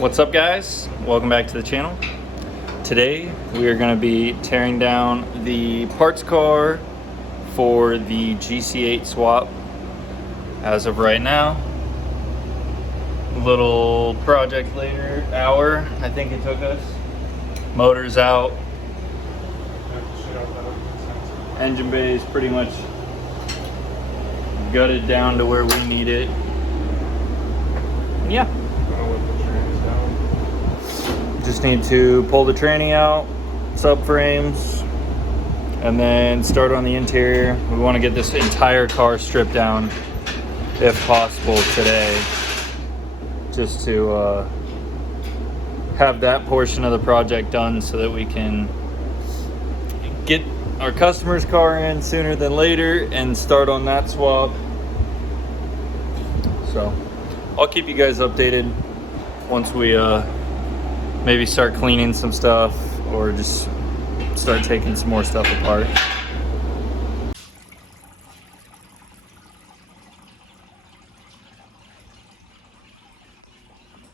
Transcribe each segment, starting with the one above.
What's up, guys? Welcome back to the channel. Today we are going to be tearing down the parts car for the GC8 swap. As of right now, little project later, hour I think it took us. Motor's out, engine bay is pretty much gutted down to where we need it. And yeah, just need to pull the tranny out, subframes, and then start on the interior. We want to get this entire car stripped down if possible today, just to have that portion of the project done so that we can get our customer's car in sooner than later and start on that swap. So I'll keep you guys updated once we maybe start cleaning some stuff or just start taking some more stuff apart.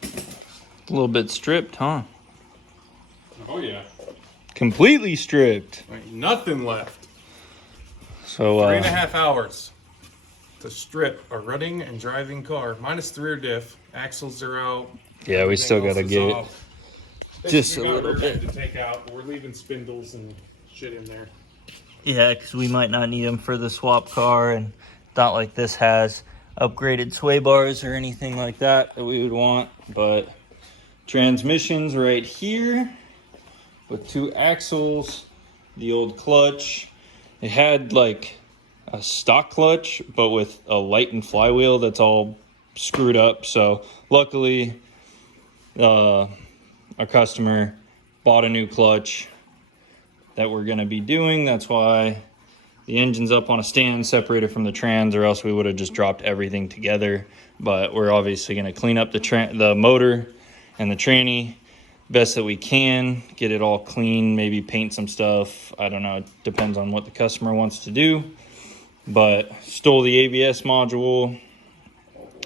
A little bit stripped, huh? Oh yeah. Completely stripped. Ain't nothing left. So 3.5 hours to strip a running and driving car, minus the rear diff. Axles are out. yeah, we still gotta get it just a We got little rear bit. diff to take out. We're leaving spindles and shit in there. Yeah, because we might not need them for the swap car, and not like this has upgraded sway bars or anything like that we would want. But transmissions right here with 2 axles, the old clutch. It had like a stock clutch, but with a light and flywheel that's all screwed up. So luckily, our customer bought a new clutch that we're going to be doing. That's why the engine's up on a stand separated from the trans, or else we would have just dropped everything together. But we're obviously going to clean up the motor and the tranny best that we can, get it all clean, maybe paint some stuff. I don't know, it depends on what the customer wants to do. But stole the ABS module,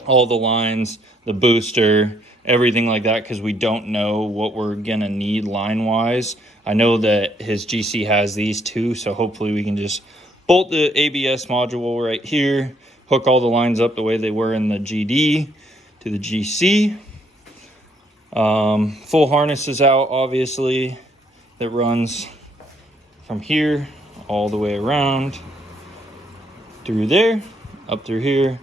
all the lines, the booster, everything like that, because we don't know what we're gonna need line wise. I know that his GC has these too, so hopefully we can just bolt the ABS module right here, hook all the lines up the way they were in the GD to the GC. Full harness is out, obviously, that runs from here all the way around through there, up through here.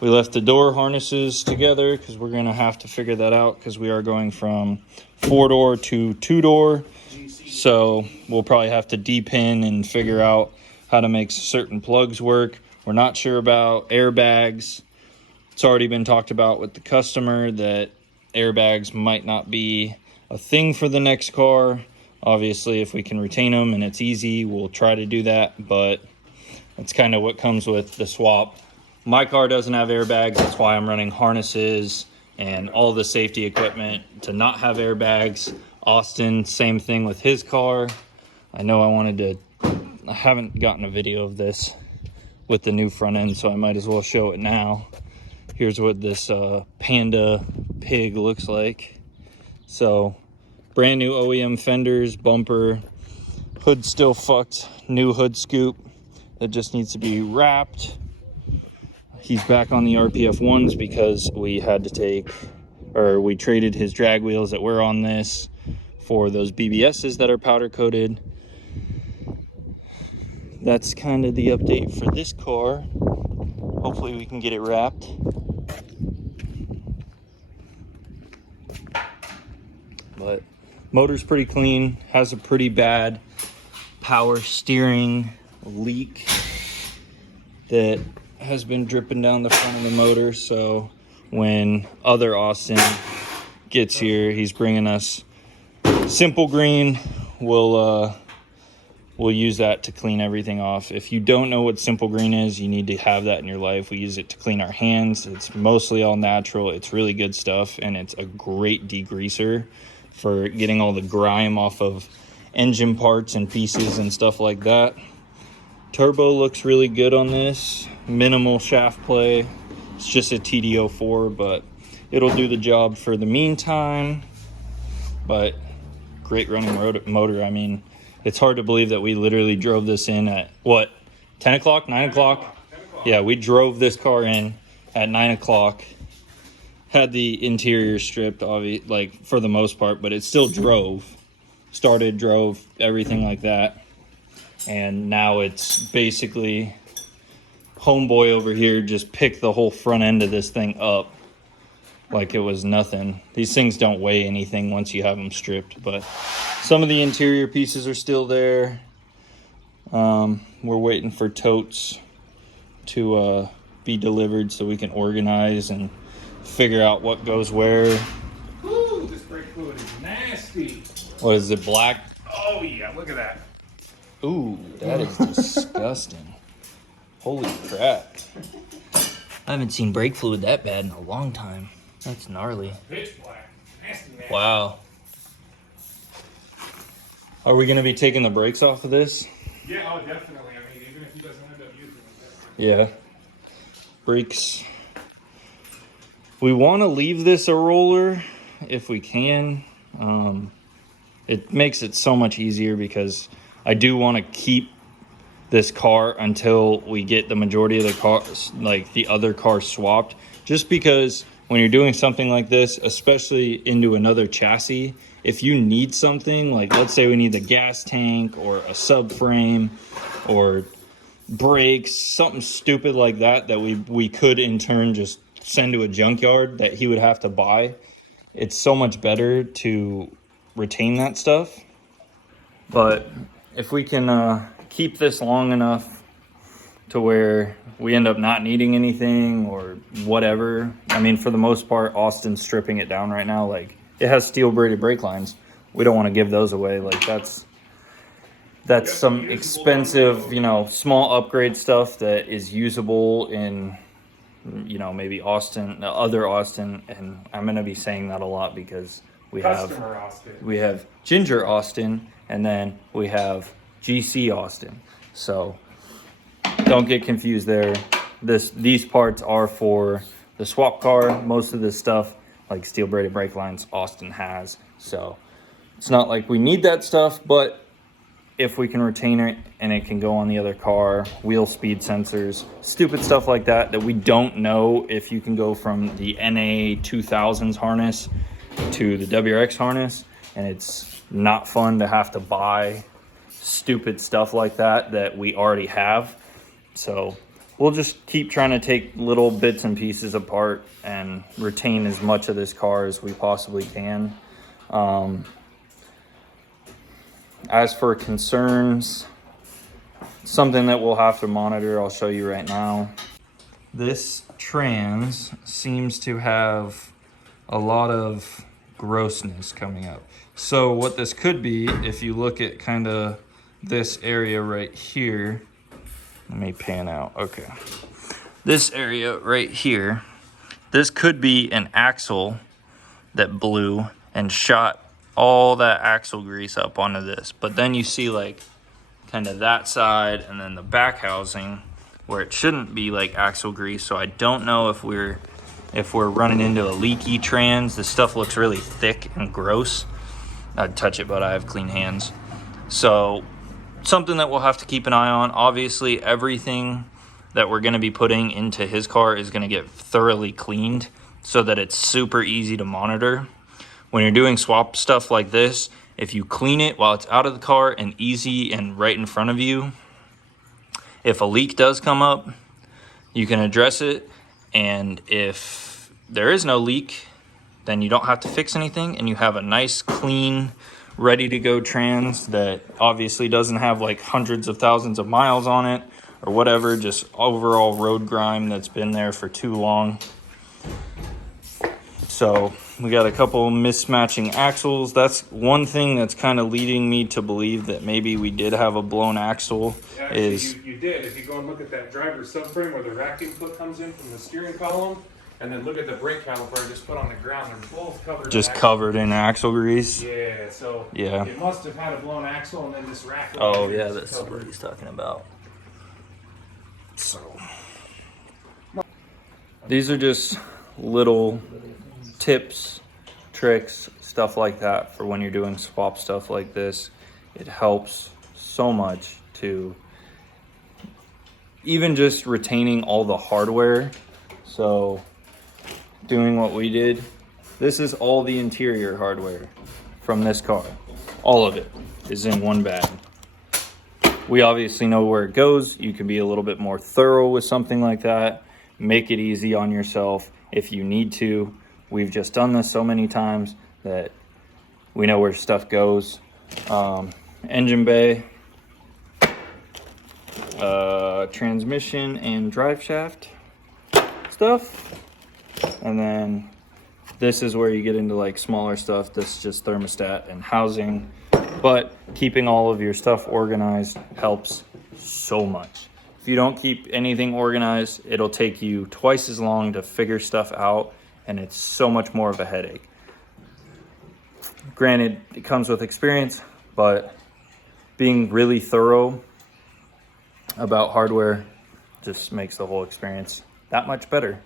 We left the door harnesses together because we're gonna have to figure that out, because we are going from 4-door to 2-door. So we'll probably have to de-pin and figure out how to make certain plugs work. We're not sure about airbags. It's already been talked about with the customer that airbags might not be a thing for the next car. Obviously, if we can retain them and it's easy, we'll try to do that, but that's kind of what comes with the swap. My car doesn't have airbags, that's why I'm running harnesses and all the safety equipment to not have airbags. Austin, same thing with his car. I know I haven't gotten a video of this with the new front end, so I might as well show it now. Here's what this Panda Pig looks like. So brand new OEM fenders, bumper, hood still fucked, new hood scoop that just needs to be wrapped. He's back on the RPF ones because we traded his drag wheels that were on this for those BBSs that are powder coated. That's kind of the update for this car. Hopefully we can get it wrapped. But motor's pretty clean, has a pretty bad power steering leak that has been dripping down the front of the motor. So when other Austin gets here, he's bringing us Simple Green. We'll use that to clean everything off. If you don't know what Simple Green is, you need to have that in your life. We use it to clean our hands. It's mostly all natural. It's really good stuff, and it's a great degreaser for getting all the grime off of engine parts and pieces and stuff like that. Turbo looks really good on this. Minimal shaft play. It's just a TD04, but it'll do the job for the meantime. But great running motor. I mean, it's hard to believe that we literally drove this in at what, 10 o'clock, 9 o'clock? 10 o'clock. Yeah, we drove this car in at 9 o'clock. Had the interior stripped, like for the most part, but it still drove. Started, drove, everything like that. And now it's basically homeboy over here just picked the whole front end of this thing up like it was nothing. These things don't weigh anything once you have them stripped, but some of the interior pieces are still there. We're waiting for totes to be delivered so we can organize and figure out what goes where. Ooh, this brake fluid is nasty. What is it, black? Oh yeah, look at that. Ooh, that is disgusting. Holy crap. I haven't seen brake fluid that bad in a long time. That's gnarly. Pitch black. Nasty, nasty. Wow. Are we going to be taking the brakes off of this? Yeah, oh definitely. I mean, even if he doesn't end up using it. Yeah. Brakes. We want to leave this a roller if we can. It makes it so much easier because I do want to keep this car until we get the majority of the cars, like the other cars, swapped. Just because when you're doing something like this, especially into another chassis, if you need something, like let's say we need the gas tank or a subframe or brakes, something stupid like that, that we could in turn just send to a junkyard that he would have to buy, it's so much better to retain that stuff. But if we can keep this long enough to where we end up not needing anything or whatever. I mean, for the most part, Austin's stripping it down right now. Like, it has steel braided brake lines. We don't want to give those away. Like, that's some expensive, you know, small upgrade stuff that is usable in, you know, maybe Austin, other Austin. And I'm going to be saying that a lot because we have Ginger Austin, and then we have GC Austin. So don't get confused there. These parts are for the swap car. Most of this stuff, like steel braided brake lines, Austin has. So it's not like we need that stuff, but if we can retain it and it can go on the other car, wheel speed sensors, stupid stuff like that, that we don't know if you can go from the NA 2000s harness to the WRX harness, and it's not fun to have to buy stupid stuff like that we already have. So we'll just keep trying to take little bits and pieces apart and retain as much of this car as we possibly can. As for concerns, something that we'll have to monitor, I'll show you right now. This trans seems to have a lot of grossness coming up. So what this could be, if you look at kind of this area right here, let me pan out, okay. This area right here, this could be an axle that blew and shot all that axle grease up onto this. But then you see like kind of that side and then the back housing where it shouldn't be like axle grease. So I don't know if we're running into a leaky trans. This stuff looks really thick and gross. I'd touch it, but I have clean hands. So something that we'll have to keep an eye on. Obviously, everything that we're going to be putting into his car is going to get thoroughly cleaned so that it's super easy to monitor. When you're doing swap stuff like this, if you clean it while it's out of the car and easy and right in front of you, if a leak does come up, you can address it. And if there is no leak, then you don't have to fix anything and you have a nice, clean, ready to go trans that obviously doesn't have like hundreds of thousands of miles on it or whatever, just overall road grime that's been there for too long. So we got a couple mismatching axles. That's one thing that's kind of leading me to believe that maybe we did have a blown axle. Actually, you did. If you go and look at that driver's subframe where the racking foot comes in from the steering column, and then look at the brake caliper I just put on the ground, they're both covered. Just covered in axle grease. Yeah, so yeah, it must have had a blown axle, and then this rack. Oh yeah, that's what he's talking about. So these are just little tips, tricks, stuff like that for when you're doing swap stuff like this. It helps so much to even just retaining all the hardware. So doing what we did, this is all the interior hardware from this car. All of it is in one bag. We obviously know where it goes. You can be a little bit more thorough with something like that. Make it easy on yourself if you need to. We've just done this so many times that we know where stuff goes. Engine bay, transmission and drive shaft stuff. And then this is where you get into like smaller stuff. This is just thermostat and housing. But keeping all of your stuff organized helps so much. If you don't keep anything organized, it'll take you twice as long to figure stuff out, and it's so much more of a headache. Granted, it comes with experience, but being really thorough about hardware just makes the whole experience that much better.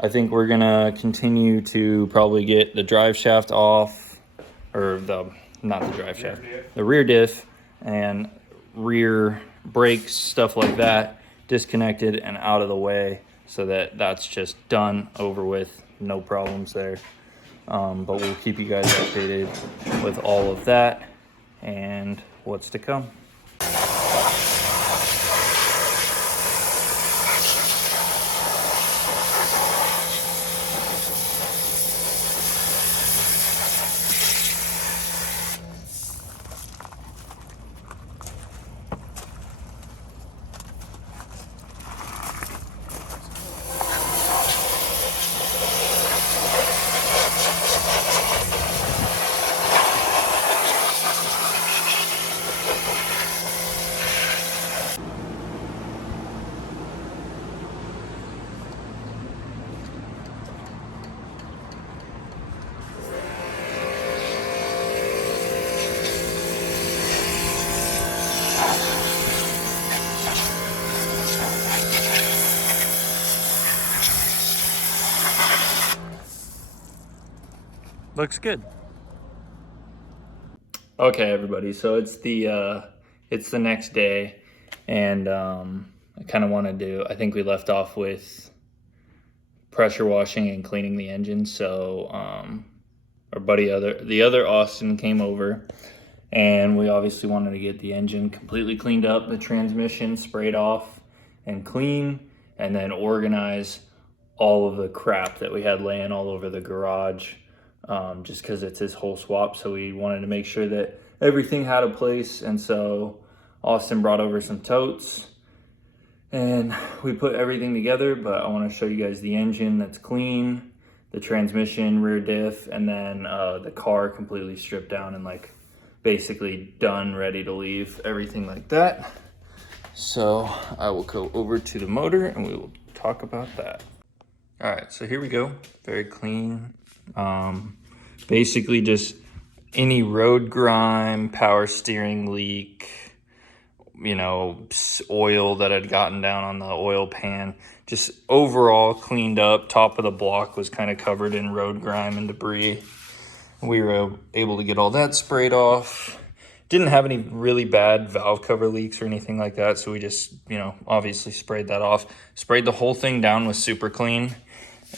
I think we're gonna continue to probably get the drive shaft off, or not the drive shaft, the rear diff and rear brakes, stuff like that, disconnected and out of the way, so that that's just done, over with, no problems there. But we'll keep you guys updated with all of that and what's to come. Looks good. Okay, everybody. So it's the next day, and I kind of wanted to. I think we left off with pressure washing and cleaning the engine. So our buddy, the other Austin, came over, and we obviously wanted to get the engine completely cleaned up, the transmission sprayed off and clean, and then organize all of the crap that we had laying all over the garage. Just because it's his whole swap, so we wanted to make sure that everything had a place. And so Austin brought over some totes and we put everything together. But I want to show you guys the engine that's clean, the transmission, rear diff, and then the car completely stripped down and like basically done, ready to leave, everything like that. So I will go over to the motor and we will talk about that. All right, so here we go. Very clean. Basically just any road grime, power steering leak, oil that had gotten down on the oil pan, just overall cleaned up. Top of the block was kind of covered in road grime and debris. We were able to get all that sprayed off. Didn't have any really bad valve cover leaks or anything like that, so we just, obviously sprayed that off. Sprayed the whole thing down with Super Clean.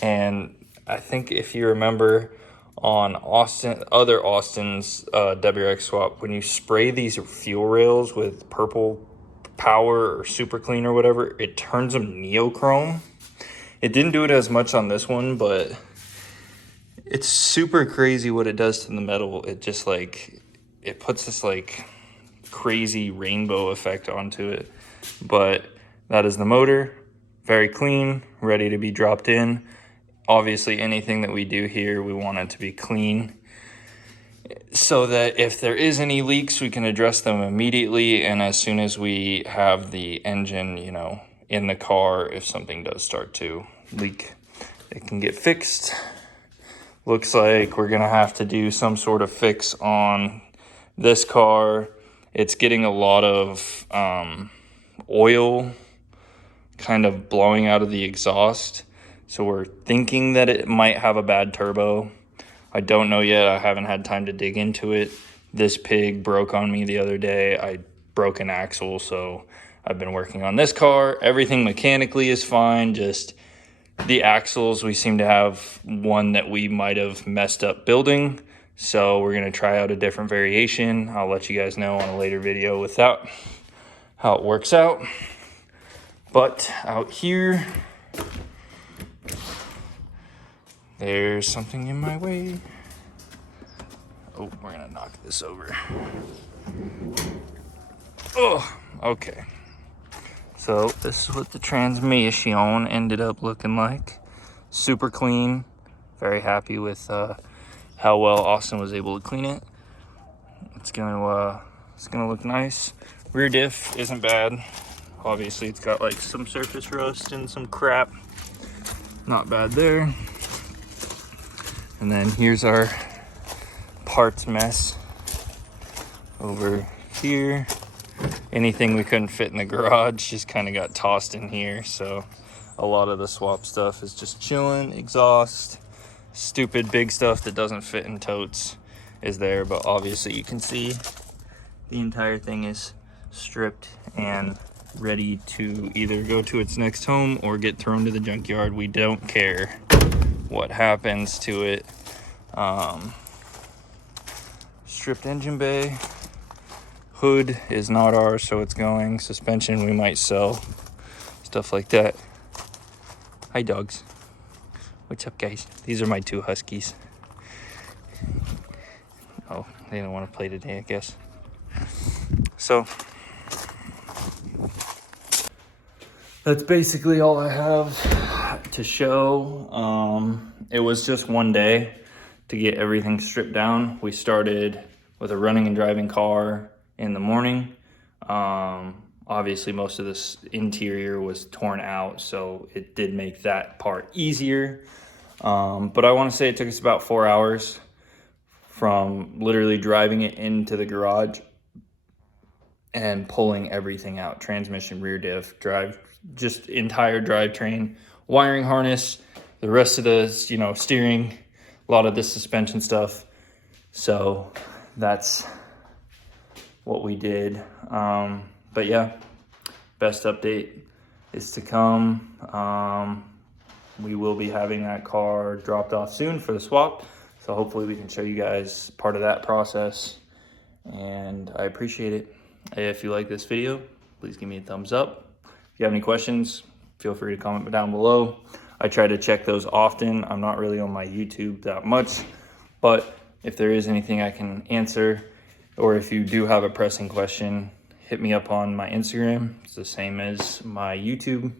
And I think if you remember on other Austin's WRX swap, when you spray these fuel rails with purple power or Super Clean or whatever, it turns them neochrome. It didn't do it as much on this one, but it's super crazy what it does to the metal. It just it puts this crazy rainbow effect onto it. But that is the motor, very clean, ready to be dropped in. Obviously, anything that we do here, we want it to be clean so that if there is any leaks, we can address them immediately. And as soon as we have the engine, in the car, if something does start to leak, it can get fixed. Looks like we're gonna have to do some sort of fix on this car. It's getting a lot of oil kind of blowing out of the exhaust. So we're thinking that it might have a bad turbo. I don't know yet. I haven't had time to dig into it. This pig broke on me the other day. I broke an axle, so I've been working on this car. Everything mechanically is fine, just the axles, we seem to have one that we might have messed up building. So we're gonna try out a different variation. I'll let you guys know on a later video with that, how it works out. But out here, there's something in my way. Oh, we're gonna knock this over. Oh, okay. So this is what the transmission ended up looking like. Super clean. Very happy with how well Austin was able to clean it. It's gonna look nice. Rear diff isn't bad. Obviously, it's got like some surface rust and some crap. Not bad there. And then here's our parts mess over here. Anything we couldn't fit in the garage just kind of got tossed in here. So a lot of the swap stuff is just chilling. Exhaust, stupid big stuff that doesn't fit in totes is there, but obviously you can see the entire thing is stripped and ready to either go to its next home or get thrown to the junkyard. We don't care what happens to it. Stripped engine bay. Hood is not ours, so it's going. Suspension we might sell. Stuff like that. Hi, dogs. What's up, guys? These are my two huskies. Oh, they don't want to play today, I guess. So that's basically all I have to show. It was just one day to get everything stripped down. We started with a running and driving car in the morning. Obviously most of this interior was torn out, so it did make that part easier. But I want to say it took us about 4 hours from literally driving it into the garage and pulling everything out. Transmission, rear diff, drive, just entire drivetrain, wiring harness, the rest of the, steering, a lot of the suspension stuff. So that's what we did. But yeah, best update is to come. We will be having that car dropped off soon for the swap. So hopefully we can show you guys part of that process. And I appreciate it. If you like this video, please give me a thumbs up. If you have any questions, feel free to comment down below. I try to check those often. I'm not really on my YouTube that much, but if there is anything I can answer, or if you do have a pressing question, hit me up on my Instagram. It's the same as my YouTube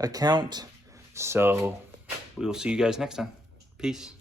account. So we will see you guys next time. Peace.